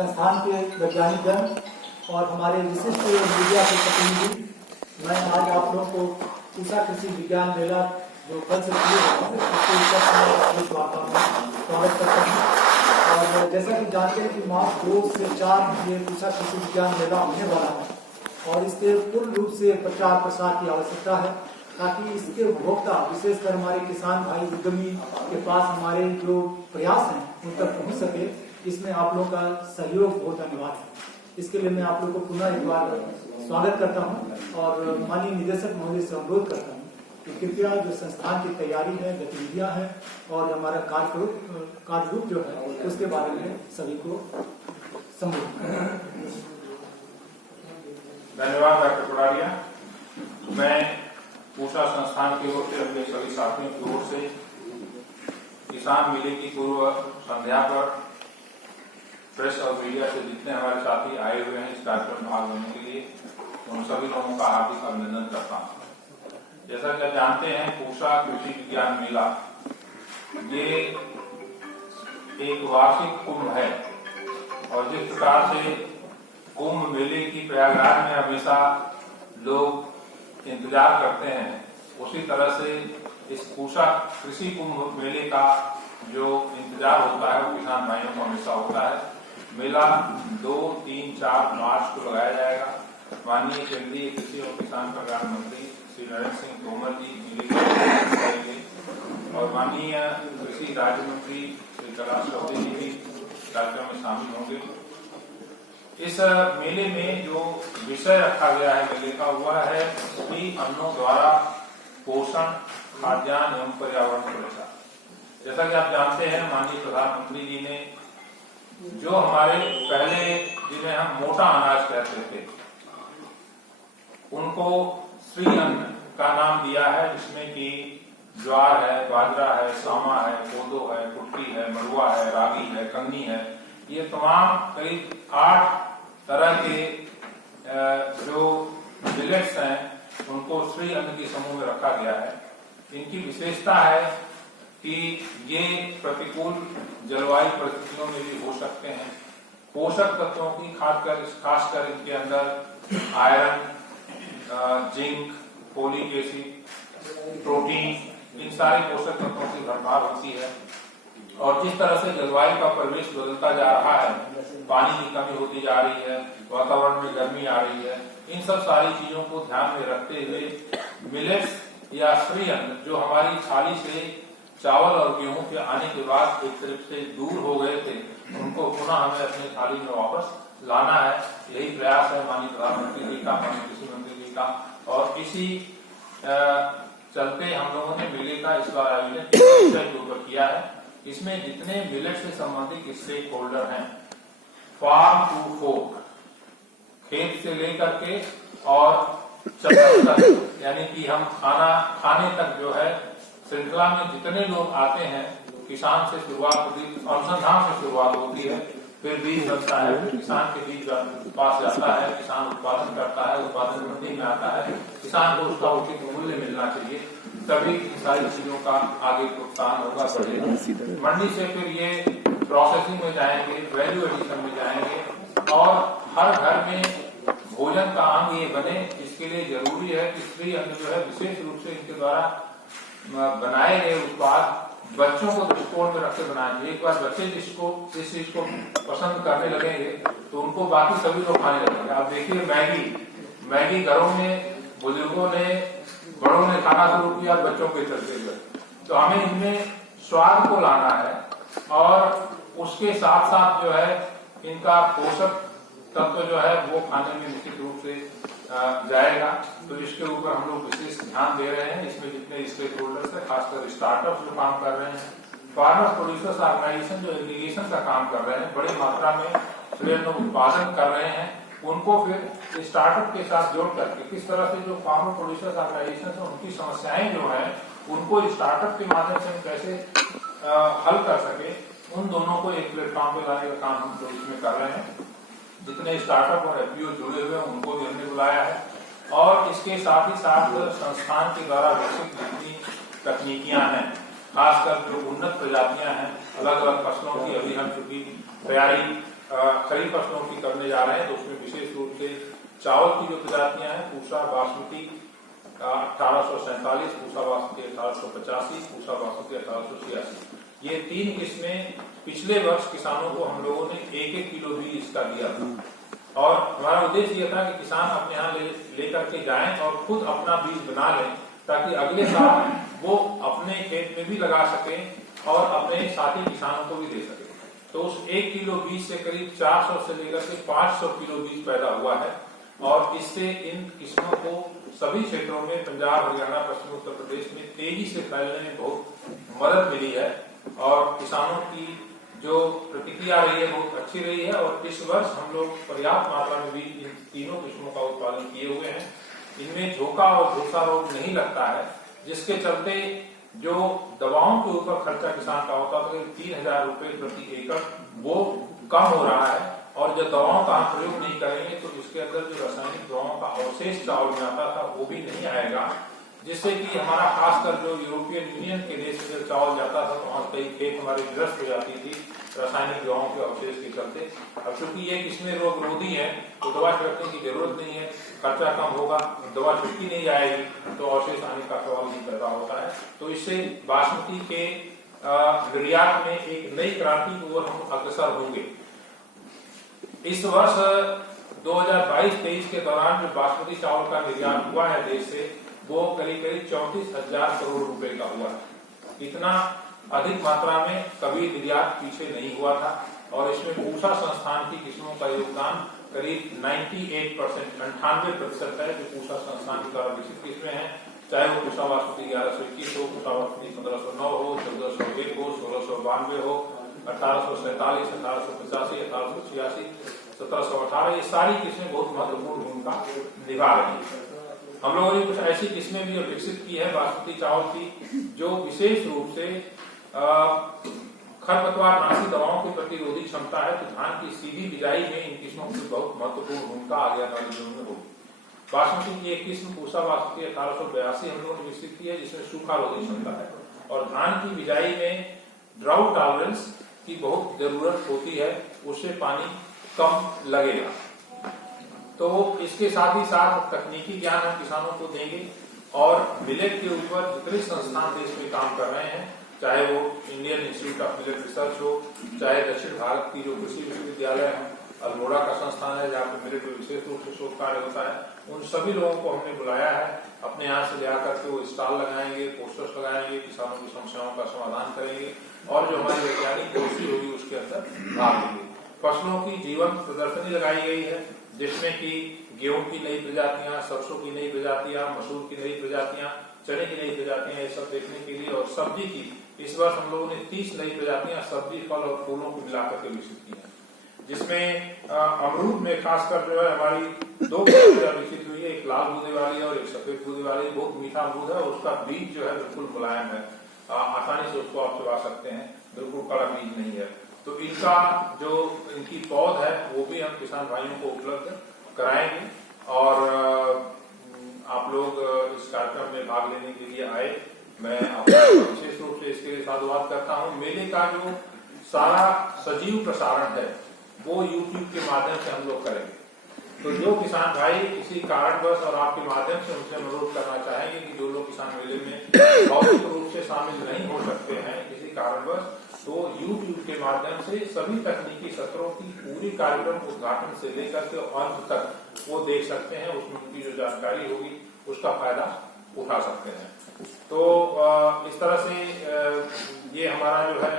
संस्थान के वैज्ञानिक गण और हमारे विशिष्ट मीडिया के प्रतिनिधि, मैं आज आप लोगों को पूसा कृषि विज्ञान मेला जो कल से शुरू होगा उसके इस वार्ता में स्वागत करता हूँ। और जैसा कि जानते हैं कि मार्च 2 से 4 ये पूसा कृषि विज्ञान मेला होने वाला है और इसके पूर्ण रूप से प्रचार प्रसार की आवश्यकता है ताकि इसके उपभोक्ता, विशेषकर हमारे किसान भाई उद्यमी के पास हमारे जो प्रयास हैं उन तक पहुंच सके। इसमें आप लोगों का सहयोग बहुत अनिवार्य है। इसके लिए मैं आप लोगों को पुनः एक बार स्वागत करता हूं और माननीय निदेशक महोदय से अनुरोध करता हूं कि कृपया जो संस्थान की तैयारी है, गतिविधियां हैं और हमारा कार्यरूप जो है उसके बारे में सभी को संबोधित करें। धन्यवाद डॉक्टर कुरारिया। मैं पूसा संस्थान की ओर से अपने सभी साथियों की ओर से किसान मेले की पूर्व संध्या पर प्रेस और मीडिया से जितने हमारे साथी आए हुए हैं इस कार्यक्रम में भाग लेने के लिए, उन सभी लोगों का हार्दिक अभिनंदन करता हूँ। जैसा कि आप जानते हैं, पूसा कृषि विज्ञान मेला ये एक वार्षिक कुंभ है और जिस प्रकार से कुंभ मेले की प्रयागराज में हमेशा लोग इंतजार करते हैं, उसी तरह से इस पूसा कृषि कुंभ मेले का जो इंतजार होता है वो किसान भाइयों को हमेशा होता है। मेला 2, 3, 4 मार्च को लगाया जाएगा। माननीय केंद्रीय कृषि और किसान कल्याण मंत्री श्री नरेंद्र सिंह तोमर जी मेले करेंगे और माननीय कृषि राज्य मंत्री श्री कैलाश चौधरी जी भी कार्यक्रम में शामिल होंगे। इस मेले में जो विषय रखा गया है मेले का वह है कि अन्नों द्वारा पोषण, खाद्यान्न एवं पर्यावरण सुरक्षा। जैसा कि आप जानते हैं, माननीय प्रधानमंत्री जी ने जो हमारे पहले जिन्हें हम मोटा अनाज कहते थे उनको श्री अन्न का नाम दिया है, जिसमें कि ज्वार है, बाजरा है, सामा है, कोदो है, कुटकी है, मड़ुआ है, रागी है, कंगनी है। ये तमाम करीब 8 तरह के जो मिलेट्स हैं उनको श्री अन्न के समूह में रखा गया है। इनकी विशेषता है कि ये प्रतिकूल जलवायु परिस्थितियों में भी हो सकते हैं। पोषक तत्वों की खासकर इनके अंदर iron, zinc, folic acid, protein, इन सारे पोषक तत्वों की भरमार होती है। और जिस तरह से जलवायु का परिवेश बदलता जा रहा है, पानी की कमी होती जा रही है, वातावरण में गर्मी आ रही है, इन सब सारी चीजों को ध्यान में रखते हुए मिलेट्स या श्री अन्न जो हमारी थाली से चावल और गेहूं के आने के बाद एक तरफ से दूर हो गए थे, उनको पुनः हमें अपनी थाली में वापस लाना है। यही प्रयास है माननीय प्रधानमंत्री जी का, माननीय कृषि मंत्री जी का। और इसी चलते हम लोगों ने मेले का इस बार आयोजन के ऊपर किया है। इसमें जितने मिलेट से संबंधित स्टेक होल्डर हैं, फार्म टू फोर्क, खेत से लेकर के और चक्कर तक, यानी कि हम खाने तक जो है श्रृंखला में जितने लोग आते हैं, किसान से शुरुआत होती है, अनुसंधान से शुरुआत होती है, फिर बीज बनता है, फिर किसान के बीज पास जाता है, किसान उत्पादन करता है, उत्पादन मंडी में आता है, किसान को उसका उचित मूल्य मिलना चाहिए, तभी सारी चीजों का आगे प्रोत्साहन होगा, बढ़ेगा। मंडी से फिर ये प्रोसेसिंग में जाएंगे, वैल्यू एडिशन में जाएंगे और हर घर में भोजन का अंग ये बने। इसके लिए जरूरी है कि श्री अन्न जो है विशेष रूप से इनके द्वारा बनाए गए उत्पाद बच्चों को दृष्टिकोण में रखकर बनाए चाहिए। एक बार बच्चे इस चीज को पसंद करने लगेंगे तो उनको बाकी सभी लोग खाने लगेंगे। आप देखिए मैगी घरों में बुजुर्गों ने, बड़ों ने खाना शुरू किया, बच्चों के चलते हुए। तो हमें इनमें स्वाद को लाना है और उसके साथ साथ जो है इनका पोषक तत्व जो है वो खाने में निश्चित रूप से जाएगा। तो इसके ऊपर हम लोग विशेष ध्यान दे रहे हैं। इसमें जितने स्टेक होल्डर्स है, खासकर स्टार्टअप जो काम कर रहे हैं, फार्मर प्रोड्यूसर्स ऑर्गेनाइजेशन जो इरिगेशन का काम कर रहे हैं, बड़ी मात्रा में श्री अन्न उत्पादन कर रहे हैं, उनको फिर स्टार्टअप के साथ जोड़ करके किस तरह से जो फार्मर प्रोड्यूसर्स ऑर्गेनाइजेशन है उनकी समस्याएं जो है उनको स्टार्टअप के माध्यम से हम कैसे हल कर सके, उन दोनों को एक प्लेटफॉर्म पे लाने का काम हम लोग इसमें कर रहे हैं। जितने स्टार्टअप और एफपीओ जुड़े हुए हैं उनको भी हमने बुलाया है और इसके साथ ही साथ संस्थान के द्वारा विकसित जितनी तकनीकियां हैं, खासकर जो उन्नत प्रजातियां हैं, अलग अलग फसलों की अभी हम चूंकि तैयारी खरीफ फसलों की करने जा रहे हैं, तो उसमें विशेष रूप से चावल की जो प्रजातियां हैं, पूसा बासमती 1847, पूसा बासमती 1885, पूसा बासमती 1886, ये 3 किस्में पिछले वर्ष किसानों को हम लोगों ने 1-1 किलो बीज इसका दिया था। और हमारा उद्देश्य ये था कि किसान अपने यहाँ लेकर के जाएं और खुद अपना बीज बना लें, ताकि अगले साल वो अपने खेत में भी लगा सकें और अपने साथी किसानों को भी दे सकें। तो उस 1 किलो बीज से करीब 400 से लेकर के 500 किलो बीज पैदा हुआ है, और इससे इन किस्मों को सभी क्षेत्रों में, पंजाब, हरियाणा, पश्चिम उत्तर प्रदेश में तेजी से फैलने में बहुत मदद मिली है, और किसानों की जो प्रतिक्रिया रही है बहुत अच्छी रही है। और इस वर्ष हम लोग पर्याप्त मात्रा में भी इन तीनों किस्मों का उत्पादन किए हुए हैं। इनमें झोंका और झुलसा रोग नहीं लगता है, जिसके चलते जो दवाओं के ऊपर खर्चा किसान का होता था 3000 रुपए प्रति एकड़, वो कम हो रहा है। और जब दवाओं का हम प्रयोग नहीं करेंगे तो इसके अंदर जो रासायनिक दवाओं का अवशेष चावल में आता था वो भी नहीं आएगा, जिससे कि हमारा खासकर जो यूरोपियन यूनियन के देश में चावल जाता था तो वहां कई खेत हमारी निरस्त हो जाती थी रासायनिक दवाओं के अवशेष के चलते। अब चूंकि ये किस्में रोग रोधी है तो दवा छिड़कने की जरूरत नहीं है, खर्चा कम होगा, दवा छिड़की नहीं जाएगी तो अवशेष आने का सवाल नहीं पैदा होता है। तो इससे बासमती के निर्यात में एक नई क्रांति की ओर हम अग्रसर होंगे। इस वर्ष 2022-23 के दौरान जो बासमती चावल का निर्यात हुआ है देश से, वो करीब 34,000 करोड़ रुपए का हुआ है। इतना अधिक मात्रा में कभी निर्यात पीछे नहीं हुआ था, और इसमें पूसा संस्थान की किस्मों का योगदान करीब 98% है, जो पूसा संस्थान के द्वारा विकसित किस्में हैं, चाहे वो पूसा बासमती 1121 हो, पूसा बासमती 1509 हो, 1401 हो, 1692 हो, 1847, 1885, 1886, 1718, ये सारी किस्में बहुत महत्वपूर्ण भूमिका निभा रही है। हम लोगों ने कुछ ऐसी किस्में भी विकसित की है बासमती चावल की, जो विशेष रूप से खरपतवार नाशी दवाओं की प्रतिरोधी क्षमता है। तो धान की सीधी बिजाई में इन किस्मों की बहुत महत्वपूर्ण भूमिका आगे आने वाले दिनों में होगी। बासमती की एक किस्म पूसा बासमती 1882 हम लोगों ने विकसित की है, जिसमें सूखा रोधी क्षमता है, और धान की बिजाई में ड्राउट टॉलरेंस की बहुत जरूरत होती है, उससे पानी कम लगेगा। तो इसके साथ ही साथ तकनीकी ज्ञान हम किसानों को देंगे, और मिलेट के ऊपर जितने संस्थान देश में काम कर रहे हैं, चाहे वो Indian institute of millet research हो, चाहे दक्षिण भारत की जो कृषि विश्वविद्यालय है, अल्मोड़ा का संस्थान है जहाँ पे मिलेट में विशेष रूप से शोध कार्य होता है, उन सभी लोगों को हमने बुलाया है। अपने यहाँ से ले आकर के वो स्टॉल लगाएंगे, पोस्टर्स लगाएंगे, किसानों की समस्याओं का समाधान करेंगे, और जो हमारी वैज्ञानिक गोष्ठी होगी उसके अंदर भाग लेंगे। फसलों की जीवन प्रदर्शनी लगाई गई है, जिसमें कि गेहूं की नई प्रजातियां, सरसों की नई प्रजातियां, मसूर की नई प्रजातियां, चने की नई प्रजातियां, ये सब देखने के लिए। और सब्जी की इस वर्ष हम लोगों ने 30 नई प्रजातियां सब्जी, फल और फूलों को मिलाकर के विकसित की है, जिसमें अमरूद में खासकर जो है हमारी 2 प्रजातियां विकसित हुई है, एक लाल गूदे वाली और एक सफेद गूदे वाली। बहुत मीठा अमरूद है, उसका बीज जो है बिल्कुल मुलायम है, आसानी से उसको आप चबा सकते हैं, बिल्कुल कड़ा बीज नहीं है। तो इनका जो इनकी पौध है वो भी हम किसान भाइयों को उपलब्ध कराएंगे, और आप लोग इस कार्यक्रम में भाग लेने के लिए आए, मैं आपका विशेष रूप से इसके लिए साधुवाद करता हूँ। मेले का जो सारा सजीव प्रसारण है वो YouTube के माध्यम से हम लोग करेंगे। तो जो किसान भाई किसी कारणवश और आपके माध्यम से उनसे अनुरोध करना चाहेंगे कि जो लोग किसान मेले में भौतिक रूप से शामिल नहीं हो सकते हैं किसी कारणवश, तो YouTube के माध्यम से सभी तकनीकी सत्रों की पूरी कार्यक्रम उद्घाटन से लेकर के अंत तक वो देख सकते हैं, उसमें उनकी जो जानकारी होगी उसका फायदा उठा सकते हैं। तो इस तरह से ये हमारा जो है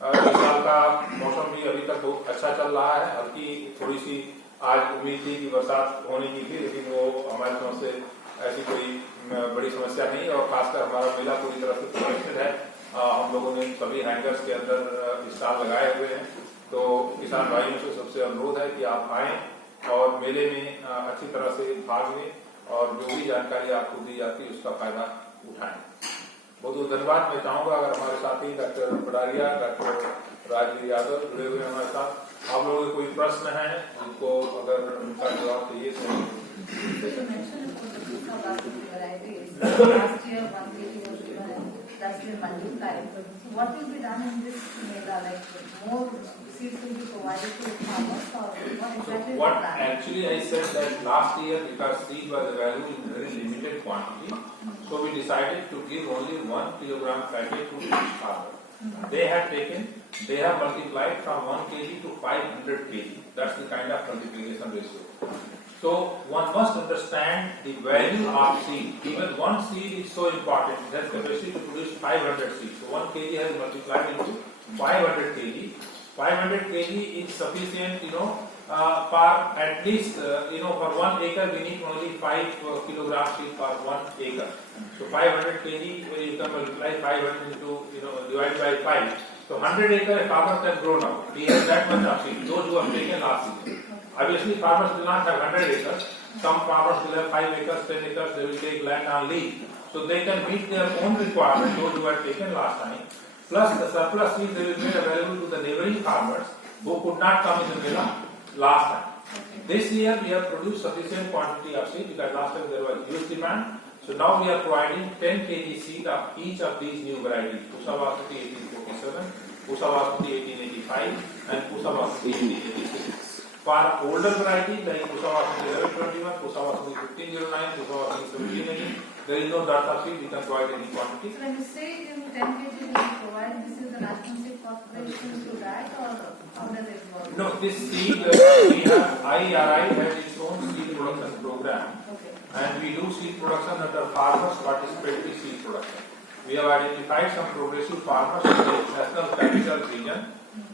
इस साल का मौसम भी अभी तक बहुत अच्छा चल रहा है। हल्की थोड़ी सी आज उम्मीद थी कि बरसात होने की थी, लेकिन वो हमारी तरफ से ऐसी कोई बड़ी समस्या नहीं, और खासकर हमारा मेला पूरी तरह से सुरक्षित है। हम लोगों ने सभी हैंगर्स के अंदर स्टॉल लगाए हुए हैं। तो किसान भाइयों से सबसे अनुरोध है कि आप आए और मेले में अच्छी तरह से भाग लें, और जो भी जानकारी आपको दी जाती है उसका फायदा उठाएं। बहुत बहुत धन्यवाद। मैं चाहूंगा अगर हमारे साथी डॉक्टर पडारिया, डॉक्टर राजवीर यादव जुड़े हुए हमारे साथ, आप लोगों के कोई प्रश्न है उनको अगर उनका जवाब चाहिए तो। What will be done in this mega, like more seeds will be provided to the farmers, or what So exactly is what the plan? actually I said that last year, because seed was available in very limited quantity, so we decided to give only 1 kilogram packet to each farmer. They have multiplied from 1 kg to 500 kg. That's the kind of multiplication ratio. So one must understand the value of seed. Even one seed is so important. It has capacity to produce 500 seeds. So 1 kg has multiplied into 500 kg. 500 kg is sufficient, for at least, for 1 acre we need only 5 kilogram seed for 1 acre. So 500 kg, you can multiply 500 into, divide by 5. So 100 acre a farmer can grow now. He has that much of seed. Those who have taken last season. Obviously, farmers will not have 100 acres. Some farmers will have 5 acres, 10 acres. They will take land on lease, so they can meet their own requirement. Those who had taken last time, plus the surplus seed they will make available to the neighboring farmers who could not come in the Mela last time. This year we have produced sufficient quantity of seed because last time there was huge demand. So now we are providing 10 kg seed of each of these new varieties: Pusa Basmati 1847, Pusa Basmati 1885, and Pusa Basmati 1886. For older varieties like Pusa Basmati 1121, Pusa Basmati 1509, Pusa Basmati 1718, there is no dearth of seed. We can provide any quantity. So when you say 10 kg will be provided, this is the National Seed Corporation to that, or how does it work? No, this seed we have IRI has its own seed production program. Okay. And we do seed production under farmers participatory seed production. We have identified some progressive farmers in the National Capital Region.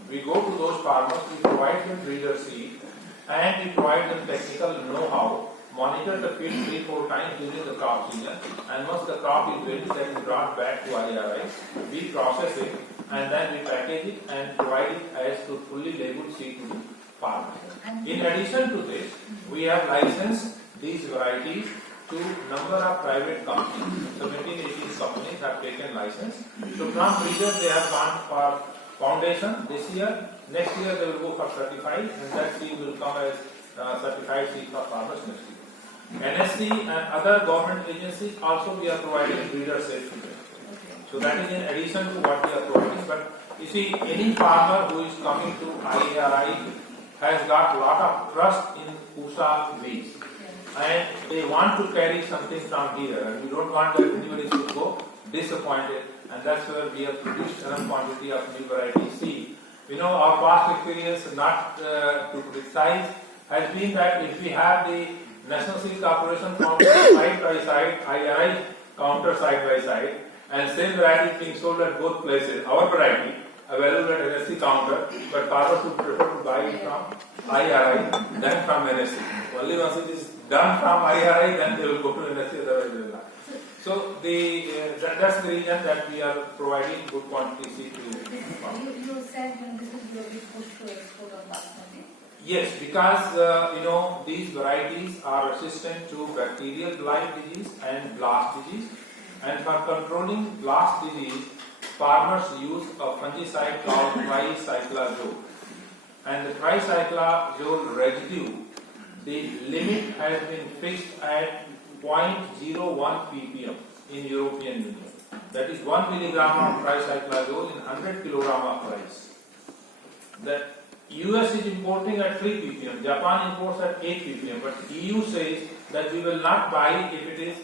We go to those farmers, we provide them breeder seed, and we provide them technical know-how, monitor the field 3-4 times during the crop season, and once the crop is ready, then we brought back to IRI, we process it, and then we package it and provide it as to fully labeled seed to the farmers. In addition to this, we have licensed these varieties to number of private companies. 17-18 companies have taken license. So from breeders they have gone for foundation this year. Next year they will go for certified, and that seed will come as certified seed for farmers next year. NSC and other government agencies also we are providing breeder seed to them. So that is in addition to what we are providing. But you see, any farmer who is coming to IARI has got a lot of trust in Pusa weeds. And they want to carry something from here, and we don't want that anybody to go disappointed, and that's where we have produced enough quantity of new variety seed. Our past experience, not to criticize, has been that if we have the National Seed Corporation counter side by side, IRI counter side by side, and same variety being sold at both places, our variety available at NSC counter, but farmers would prefer to buy it from IRI than from NSC. Only once it is done from IRI, then they will go to NSC, otherwise they will not. So that's the reason that we are providing good quantity seed to farmers. You said this is your big push to export of basmati. Yes, because these varieties are resistant to bacterial blight disease and blast disease, and for controlling blast disease, farmers use a fungicide called tricyclazole. And the tricyclazole residue, the limit has been fixed at 0.01 ppm in European Union. That is 1 milligram of tricyclazole in 100 kilogram of rice. The US is importing at 3 ppm, Japan imports at 8 ppm, but EU says that we will not buy if it is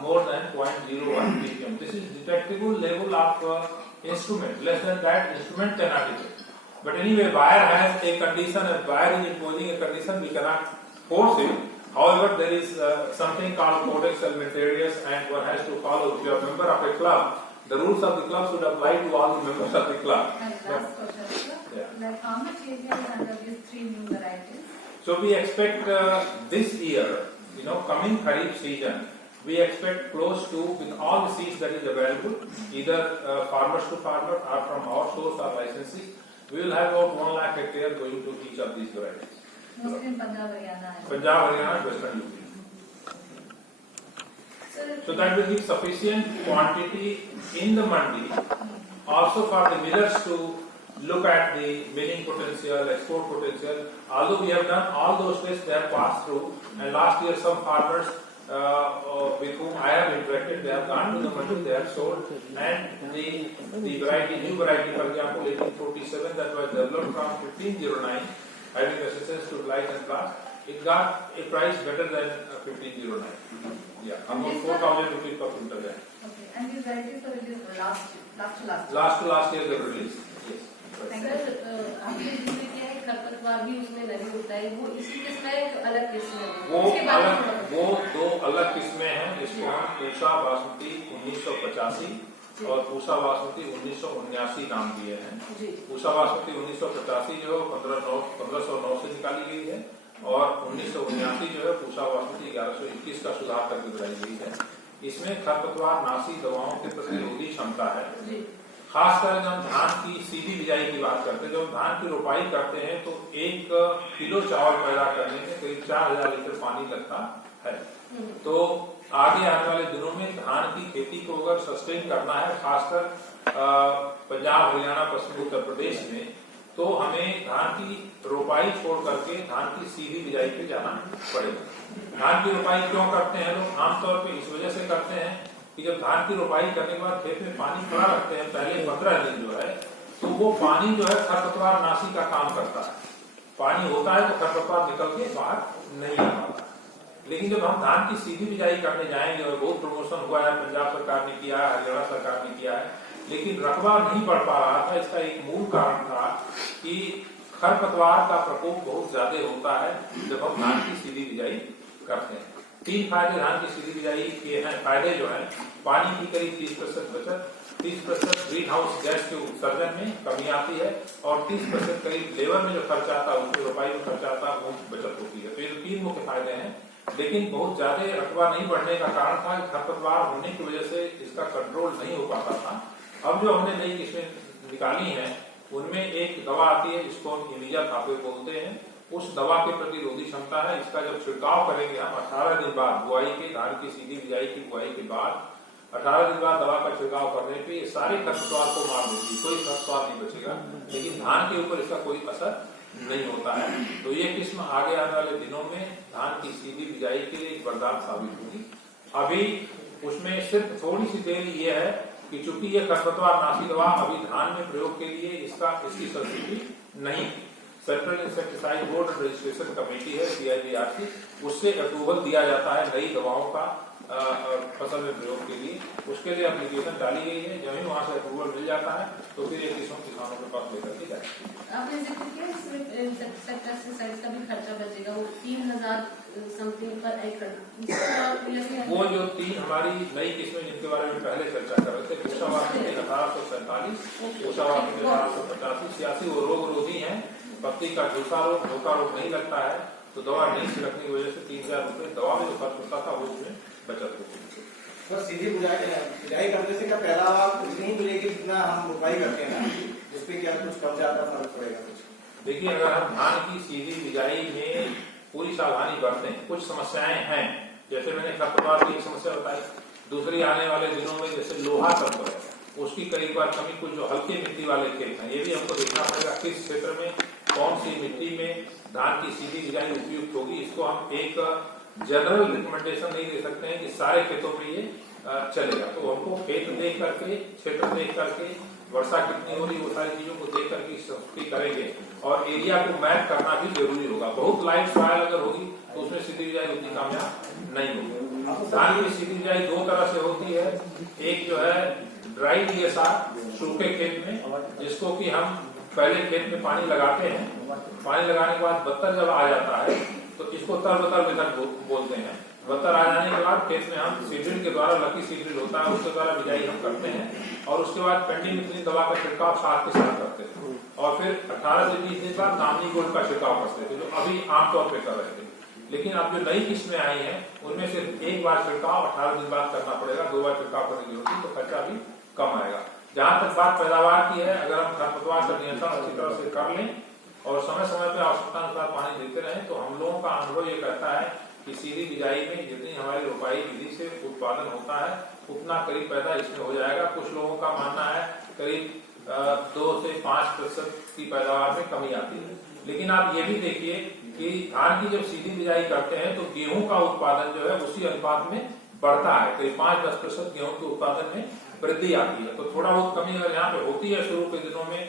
more than 0.01 ppm. This is detectable level of instrument. Less than that, instrument cannot detect. But anyway, buyer has a condition, and buyer is imposing a condition, we cannot force it. However, there is something called Codex Alimentarius, and one has to follow. If you are a member of a club, the rules of the club should apply to all the members of the club. And last question, sir. Yeah. Like how much area is under these 3 new varieties? So we expect this year, coming Kharif season, we expect close to, with all the seeds that is available, either farmers to farmer or from our source or licenses, we will have about 1 lakh hectare going to each of these varieties. Mostly in Punjab, Haryana. Punjab, Haryana, and Western UP. So that will give sufficient quantity in the mandi, also for the millers to look at the milling potential, export potential. Although we have done all those tests, they have passed through, and last year some farmers with whom I have interacted, they have gone to the mandi, they have sold, and the variety, new variety, for example, 1847 that was developed from 1509, having resistance to light and blast, it got a price better than 1509. Yeah, almost 4,000 rupees per quintal. Okay, and these varieties were released last. Last to last year they were released. Yes. Sir आपने जिससे किया है खरपतवार भी उसमें नहीं होता है, वो इसी किस्म है एक अलग किस्म है? वो दो अलग किस्में हैं, इसको हम पूसा बासमती 1985 और पूसा बासमती 1979 नाम दिए हैं। पूसा बासमती 1985 जो 1509 से निकाली गई है और 1979 जो है पूसा बासमती 1121 का सुधार करके बनाई गई है। इसमें खरपतवार नाशी दवाओं के प्रतिरोधी क्षमता है। खासकर जब धान की सीधी बिजाई की बात करते हैं, जब धान की रोपाई करते हैं तो 1 किलो चावल पैदा करने में करीब 4000 लीटर पानी लगता है। तो आगे आने वाले दिनों में धान की खेती को अगर सस्टेन करना है, खासकर पंजाब, हरियाणा, पश्चिमी उत्तर प्रदेश में, तो हमें धान की रोपाई छोड़ करके धान की सीधी बिजाई पे जाना पड़ेगा। धान की रोपाई क्यों करते हैं लोग? आमतौर पर इस वजह से करते हैं कि जब धान की रोपाई करने के बाद खेत में पानी खड़ा रखते हैं पहले 15 दिन जो है, तो वो पानी जो है खरपतवार नाशी का काम करता है। पानी होता है तो खरपतवार निकल के बाहर नहीं आ पाता। लेकिन जब हम धान की सीधी बिजाई करने जाएंगे, और बहुत प्रमोशन हुआ है, पंजाब सरकार ने किया है, हरियाणा सरकार ने किया है, लेकिन रकबा नहीं बढ़ पा रहा था। इसका एक मूल कारण था कि खरपतवार का प्रकोप बहुत ज्यादा होता है जब हम धान की सीधी बिजाई करते हैं। 3 फायदे धान की सीधी बिजाई के हैं। फायदे जो है, पानी की करीब 30% बचत, 30% ग्रीन हाउस गैस के उत्सर्जन में कमी आती है और 30% करीब लेबर में जो खर्चा आता है, उसमें रोपाई में खर्चा आता है, वो बचत होती है। तो ये 3 मुख्य फायदे हैं। लेकिन बहुत ज्यादा रकबा नहीं बढ़ने का कारण था कि खरपतवार होने की वजह से इसका कंट्रोल नहीं हो पाता था। अब जो हमने नई किस्में निकाली हैं, उनमें एक दवा आती है जिसको हम इमिजा थापे बोलते हैं। उस दवा के प्रतिरोधी क्षमता है। इसका जब छिड़काव करेंगे हम 18 दिन बाद बुआई के, धान की सीधी बिजाई की बुआई के बाद 18 दिन बाद दवा का छिड़काव करने पे ये सारे खरपतवार को मार देती है, कोई खरपतवार नहीं बचेगा। लेकिन धान के ऊपर इसका कोई असर नहीं होता है। तो ये किस्म आगे आने वाले दिनों में धान की सीधी बिजाई के लिए एक वरदान साबित होगी। अभी उसमें सिर्फ थोड़ी सी देरी ये है कि चूंकि ये खरपतवार नाशी दवा अभी धान में प्रयोग के लिए इसकी सब्सिडी नहीं, central insecticide board registration committee है CIBRC, उससे अप्रूवल दिया जाता है नई दवाओं का फसल में प्रयोग के लिए। उसके लिए एप्लीकेशन डाली गई है। जब ही वहां से अप्रूवल मिल जाता है तो फिर ये किसानों के पास लेकर के जाए। आपने जिक्र किया इसमें इंसेक्टिसाइड का भी खर्चा बचेगा, वो 3000 समथिंग पर एकड़। वो जो 3 हमारी नई किस्में जिनके बारे में पहले चर्चा कर रहे थे, पूसा बासमती 1847, पूसा बासमती 1885, 86, वो रोग रोधी है। पत्ती का झुलसा रोग, धोखा रोग नहीं लगता है, तो दवा नहीं छिड़कने की वजह से 3000 रुपए दवा में जो खर्च होता था वो उसमें बचत होती है। तो सीधी बिजाई करने से क्या पैदावार उतनी ही मिलेगी जितना हम रोपाई करते हैं, जिसपे क्या कुछ कम ज्यादा फर्क पड़ेगा? कुछ देखिए, अगर हम धान की सीधी बिजाई में पूरी सावधानी बरतें, कुछ समस्याएं हैं। जैसे मैंने खरपतवार की एक समस्या बताई, दूसरी आने वाले दिनों में जैसे लोहा तत्व है उसकी कई बार कमी, कुछ जो हल्की मिट्टी वाले खेत हैं, ये भी हमको देखना पड़ेगा किस क्षेत्र में कौन सी मिट्टी में धान की सीधी बिजाई उपयुक्त होगी। इसको हम एक जनरल रिकमेंडेशन नहीं दे सकते हैं कि सारे खेतों में ये चलेगा। तो हमको खेत देख करके, क्षेत्र देख करके, वर्षा कितनी हो रही, वो सारी चीजों को देख करके सब्सिडी करेंगे। और एरिया को मैप करना भी जरूरी होगा। बहुत लाइट सॉइल अगर होगी तो उसमें सीधी बिजाई उतनी कामयाब नहीं होगी। धान की सीधी बिजाई 2 तरह से होती है। एक जो है ड्राई DSR, सूखे खेत में, जिसको कि हम पहले खेत में पानी लगाते हैं, पानी लगाने के बाद बत्तर जब आ जाता है तो इसको तर-बतर मेथड बोलते हैं। बत्तर आ जाने के बाद खेत में हम सीड्रिल के द्वारा, लकी सीड्रिल होता है, उसके द्वारा बिजाई हम करते हैं और उसके बाद पेंडिंग इतनी दवा का छिड़काव साथ के साथ करते हैं और फिर 18 से 20 दिन बाद नामनी गोल्ड का छिड़काव करते थे, जो अभी आमतौर पर कर रहे थे। लेकिन अब जो नई किस्में आई हैं उनमें सिर्फ एक बार छिड़काव 18 दिन बाद करना पड़ेगा, 2 बार छिड़काव करने की होती है, तो खर्चा भी कम आएगा। जहां तक बात पैदावार की है, अगर हम खरपतवार का नियंत्रण अच्छी तरह से कर लें और समय समय पर आवश्यकता अनुसार पानी देते रहें, तो हम लोगों का अनुभव ये कहता है कि सीधी बिजाई में जितनी हमारी रोपाई विधि से उत्पादन होता है उतना करीब पैदा इसमें हो जाएगा। कुछ लोगों का मानना है करीब 2 से 5% की पैदावार में कमी आती है। लेकिन आप ये भी देखिए कि धान की जब सीधी बिजाई करते हैं तो गेहूं का उत्पादन जो है उसी अनुपात में बढ़ता है, करीब 5-10% गेहूं के उत्पादन में वृद्धि आती है। तो थोड़ा बहुत कमी अगर यहाँ पे होती है शुरू के दिनों में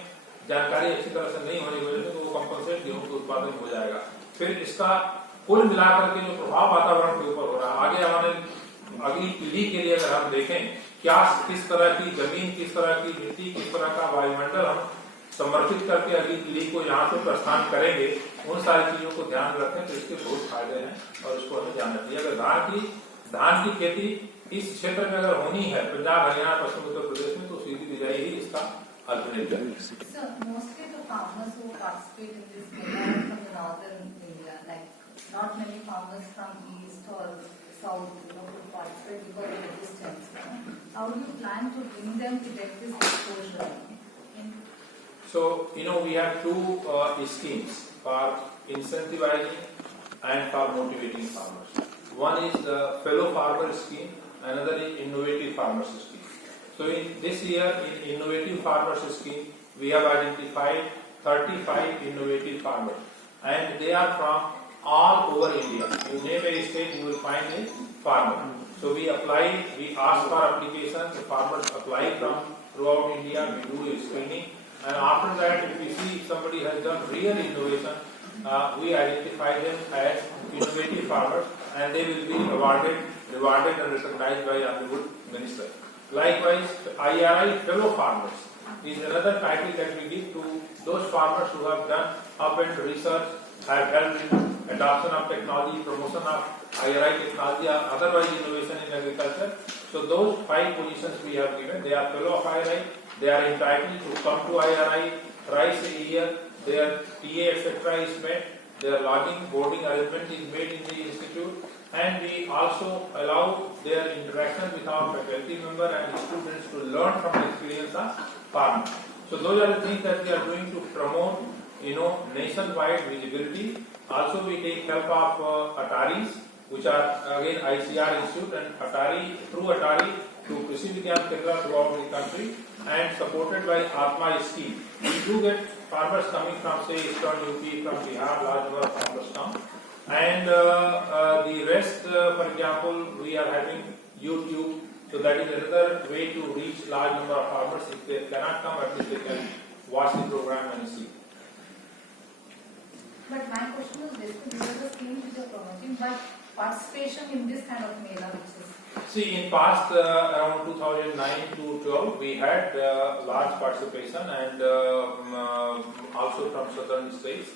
जानकारी अच्छी तरह से नहीं होने की वजह से, तो वो कंपनसेट गेहूं के उत्पादन हो जाएगा। फिर इसका कुल मिलाकर के जो प्रभाव वातावरण के ऊपर हो रहा है, आगे हमारे अगली पीढ़ी के लिए अगर हम देखें क्या किस तरह की जमीन, किस तरह की मिट्टी, किस तरह का वायुमंडल हम समर्पित करके अगली पीढ़ी को यहाँ से प्रस्थान करेंगे, उन सारी चीजों को ध्यान रखें तो इसके बहुत फायदे हैं और इसको हमें जानना चाहिए। अगर धान की खेती इस क्षेत्र में अगर होनी है, पंजाब, हरियाणा, पश्चिम उत्तर प्रदेश में, तो सीधी बिजाई ही इसका अल्टरनेटिव है। So mostly the farmers who participate in this mela are from the northern India, like not many farmers from east or south, who participate because of the distance. How do you plan to bring them to get this exposure? So, we have two schemes for incentivizing and for motivating farmers. One is the fellow farmer scheme, another is innovative farmers scheme. So in this year, in innovative farmers scheme, we have identified 35 innovative farmers, and they are from all over India. You name a state, you will find a farmer. So we ask for application, the farmers apply from throughout India, we do a screening, and after that, if we see somebody has done real innovation, we identify them as innovative farmers, and they will be rewarded and recognized by Honorable Minister. Likewise, IRI Fellow Farmers is another title that we give to those farmers who have done up-end research, have helped in adoption of technology, promotion of IRI technology, or otherwise innovation in agriculture. So those 5 positions we have given, they are fellow of IRI, they are entitled to come to IRI thrice a year, their TA etc. is met, their lodging, boarding arrangement is made in the institute, and we also allow their interaction with our faculty member and students to learn from the experience of farming. So those are the things that we are doing to promote, nationwide visibility. Also we take help of Ataris, which are again ICR Institute, and through Atari to Krishi Vigyan Kendra throughout the country, and supported by Atma scheme. We do get farmers coming from, say, Eastern UP, from Bihar, large number of farmers come. And the rest, for example, we are having YouTube, so that is another way to reach large number of farmers. If they cannot come, at least they can watch the program and see. But my question was this: these are the schemes which are promoting, but participation in this kind of mela, which is. See, in past around 2009 to 12, we had large participation, and also from southern states.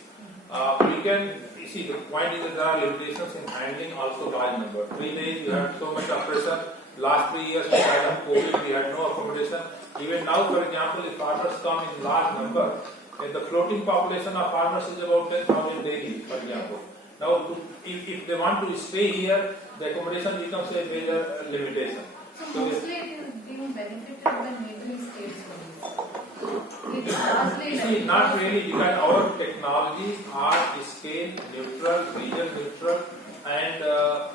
We can see the point is that there are limitations in handling also large number. 3 days you have so much of pressure. Last 3 years because of COVID we had no accommodation. Even now, for example, if farmers come in large number, and the floating population of farmers is about 10,000 daily, for example. Now, if they want to stay here, the accommodation becomes a major limitation. So mostly it is being benefited by neighboring states only. It's largely. See, not really, because our technologies are scale neutral, region neutral, and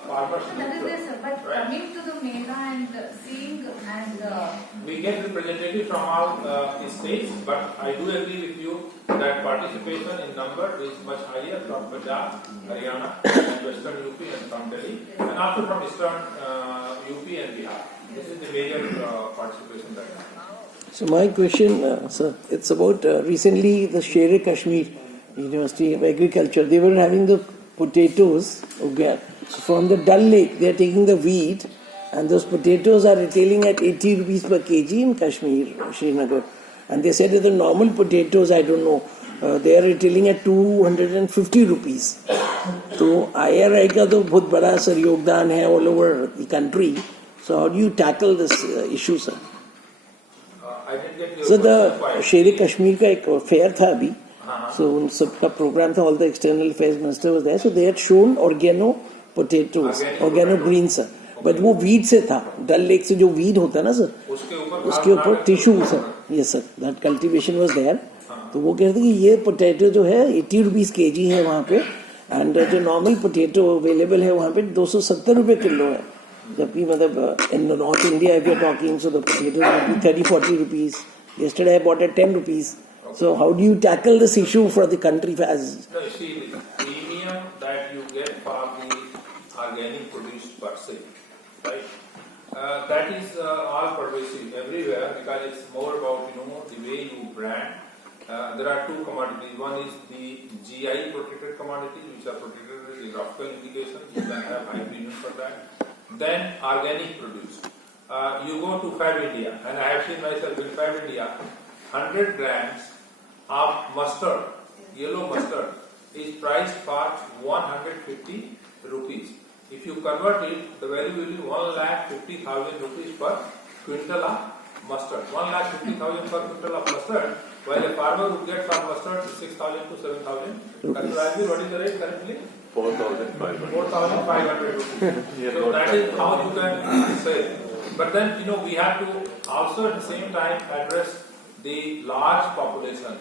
farmers That is neutral. there, sir. But Right. coming to the mela and seeing and We get representatives from all states, but I do agree with you that participation in number is much higher from Punjab, Haryana, and Western UP, and from Delhi, and also from Eastern UP and Bihar. This is the major participation that we have. So my question, sir, it's about recently the Sher-e-Kashmir University of Agriculture. They were having the potatoes. Okay, so from the Dal Lake, they are taking the wheat, and those potatoes are retailing at 80 rupees per kg in Kashmir, Srinagar. And they said that the normal potatoes, I don't know, they are retailing at 250 rupees. So IRI का तो बहुत बड़ा sir योगदान है all over the country. So how do you tackle this issue, sir? I didn't get your So question the quite. Sher-e-Kashmir का एक fair था अभी. हाँ. So उन सबका प्रोग्राम था, all the external affairs minister was there. So they had shown organo potatoes, organo greens, sir. But वो weed से था, डल लेक से जो वीड होता है ना सर, उसके ऊपर टिश्यू सर, ये sir, that cultivation was there. तो वो कहते कि ये पोटैटो जो है 80 रुपीस केजी है वहाँ पे, एंड जो नॉर्मल पोटैटो अवेलेबल है वहाँ पे 270 रुपए किलो है. जबकि मतलब in north India if you are talking, so the potato will be 30-40 rupees. Yesterday I bought at 10 rupees. So how do you tackle this issue for the country as? No, you see, the premium that you get for the organic produce per se, right? That is all pervasive everywhere because it's more about the way you brand. There are two commodities. One is the GI protected commodities, which are protected with geographical indications. You can have high premium for that. Then organic produce. You go to Fab India, and I have seen myself in Fab India, 100 grams of mustard, yellow mustard, is priced for 150 rupees. If you convert it, the value will be 1,50,000 rupees per quintal of mustard. 1,50,000 per quintal of mustard, while a farmer would get from mustard 6,000 to 7,000. What is the rate currently? 4,500. 4,500 rupees. So that is how you can say. But then, we have to also at the same time address the large population,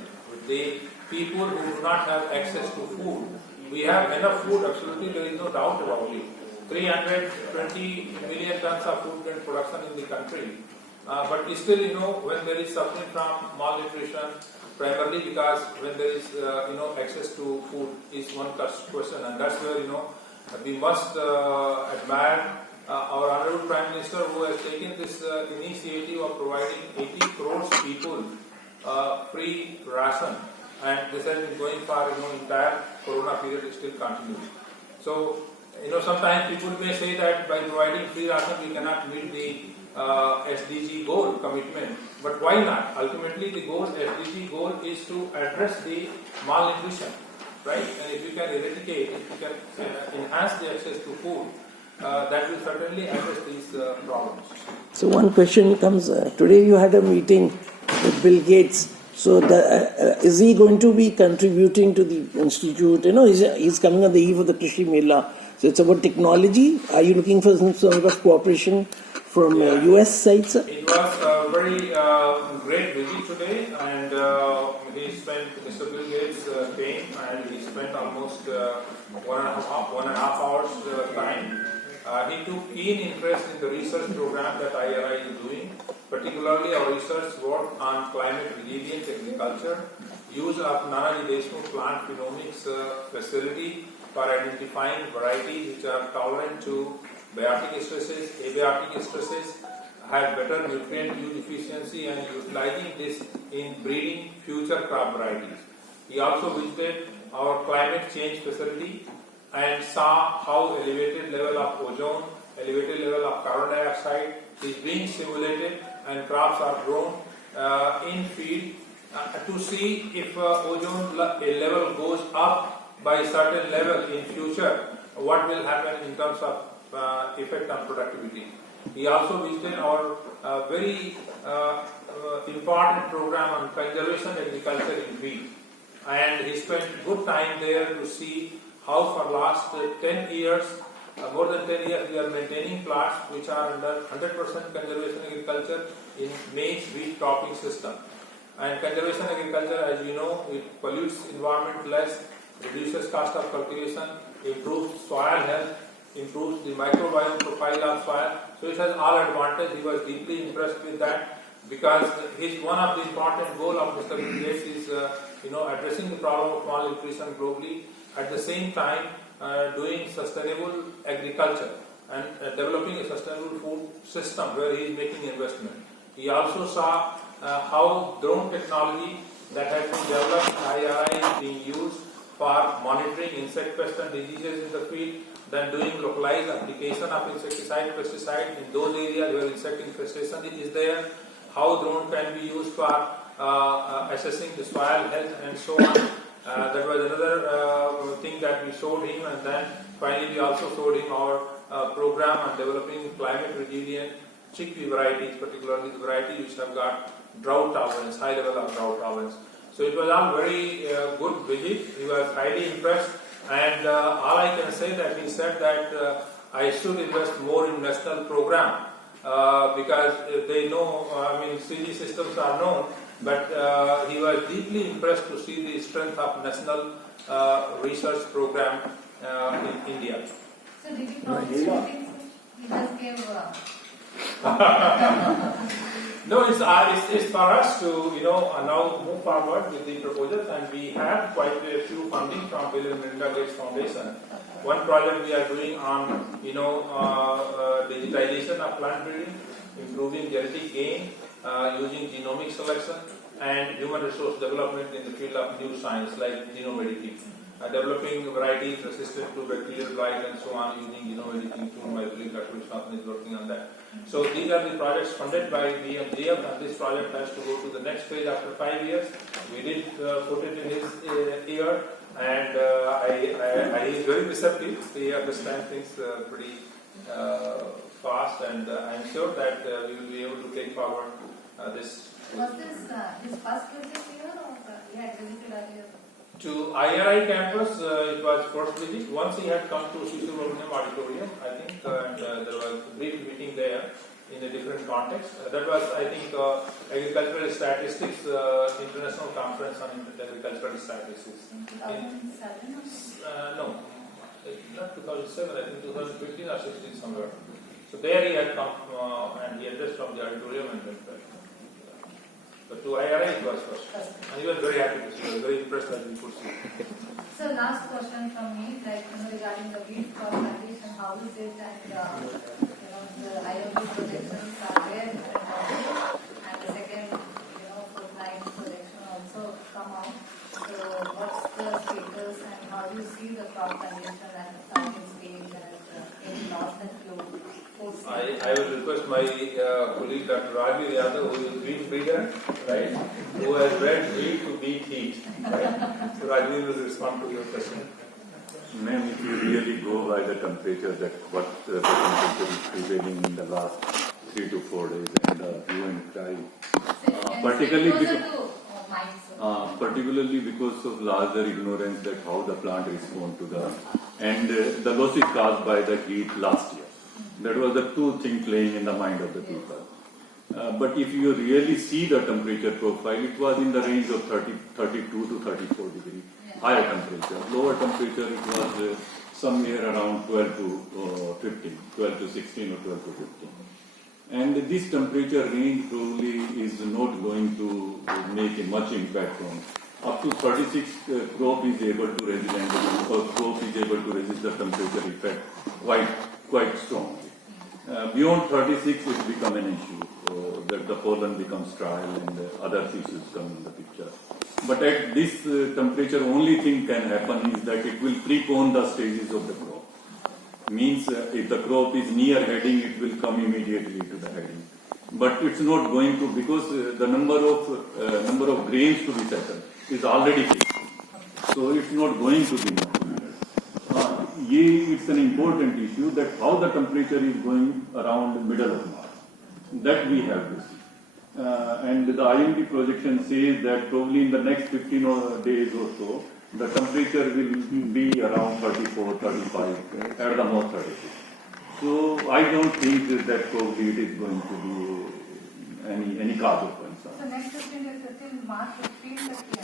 the people who do not have access to food. We have enough food, absolutely, there is no doubt about it. 320 million tons of food and production in the country. But still, when there is suffering from malnutrition, primarily because when there is, access to food is one question, and that's where, we must admire our Honorable Prime Minister who has taken this initiative of providing 80 crores people free ration, and this has been going for entire Corona period. It still continues. So sometimes people may say that by providing free ration we cannot meet the SDG goal commitment, but why not? Ultimately, the SDG goal is to address the malnutrition, right? And if you can eradicate, if you can enhance the access to food, that will certainly address these problems. So one question comes, today you had a meeting with Bill Gates. So is he going to be contributing to the institute? He's coming on the eve of the Krishi Mela. So it's about technology. Are you looking for some sort of cooperation from US side, sir? It was a very great visit today, and Mr. Bill Gates came and he spent almost 1.5 hours time. He took keen interest in the research program that IRI is doing, particularly our research work on climate resilient agriculture, use of Nanaji Deshmukh plant genomics facility for identifying varieties which are tolerant to biotic stresses, abiotic stresses, have better nutrient use efficiency, and utilizing this in breeding future crop varieties. He also visited our climate change facility and saw how elevated level of ozone, elevated level of carbon dioxide is being simulated, and crops are grown in field to see if ozone level goes up by a certain level in future, what will happen in terms of effect on productivity. He also visited our very important program on conservation agriculture in wheat, and he spent good time there to see how for last 10 years, more than 10 years, we are maintaining plots which are under 100% conservation agriculture in maize wheat cropping system. And conservation agriculture, as you know, it pollutes environment less, reduces cost of cultivation, improves soil health, improves the microbiome profile of soil. So it has all advantages. He was deeply impressed with that because one of the important goals of Mr. Bill Gates is addressing the problem of malnutrition globally, at the same time doing sustainable agriculture and developing a sustainable food system where he is making investment. He also saw how drone technology that has been developed in IRI is being used for monitoring insect pests and diseases in the field, then doing localized application of insecticide, pesticide in those areas where insect infestation is there, how drone can be used for assessing the soil health and so on. That was another thing that we showed him, and then finally we also showed him our program on developing climate resilient chickpea varieties, particularly the varieties which have got drought tolerance, high level of drought tolerance. So it was all very good visit. He was highly impressed, and all I can say that he said that I should invest more in national program because they know, CG systems are known, but he was deeply impressed to see the strength of national research program in India. So did you promise anything? He just gave. No, it's for us to, now move forward with the proposals, and we have quite a few funding from Bill and Melinda Gates Foundation. One project we are doing on, digitization of plant breeding, improving genetic gain, using genomic selection, and human resource development in the field of new science like genome editing. Developing varieties resistant to bacterial blight and so on using genome editing tool. My colleague Dr. Vishwanathan is working on that. So these are the projects funded by BMGF, and this project has to go to the next phase after 5 years. We did put it in his ear, and he is very receptive. He understands things pretty fast, and I'm sure that we will be able to take forward this. Was this his first visit here, or he had visited earlier? To IRI campus, it was first visit. Once he had come to Shishuvarunam Auditorium, I think, and there was a brief meeting there in a different context. That was, I think, Agricultural Statistics International Conference on Agricultural Statistics. In 2007? No, not 2007, I think 2015 or 16 somewhere. So there he had come and he addressed from the auditorium and went back. But to IRI it was first. And he was very happy to see, he was very impressed that we could see. So last question from me, regarding the wheat crop plantation, how is it that the IoT projections are there, and the second, food line projection also come out. So what's the status and how do you see the crop plantation at the planting stage and any loss that you foresee? I will request my colleague Dr. Ravi Yadav, who is wheat breeder, right, who has bred wheat to beat heat. Right? So Ravi will respond to your question. Ma'am, if you really go by the temperature, that what the temperature is prevailing in the last 3 to 4 days, and you and I, particularly because of larger ignorance that how the plant responds to the, and the loss is caused by the heat last year. That was the two things playing in the mind of the people. But if you really see the temperature profile, it was in the range of 32 to 34 degrees. Higher temperature. Lower temperature, it was somewhere around 12 to 15, 12 to 16 or 12 to 15. And this temperature range probably is not going to make a much impact on. Up to 36 crop is able to resist, or crop is able to resist the temperature effect quite strongly. Beyond 36, it becomes an issue, that the pollen becomes dry and other issues come in the picture. But at this temperature, only thing can happen is that it will prepone the stages of the crop. Means if the crop is near heading, it will come immediately to the heading. But it's not going to, because the number of grains to be settled is already fixed. So it's not going to be more. It's an important issue that how the temperature is going around the middle of March. That we have to see. And the IMD projection says that probably in the next 15 days or so, the temperature will be around 34, 35, at the most 36. So I don't think that probably it is going to be any cause of concern. So next 15 days, till March 15th,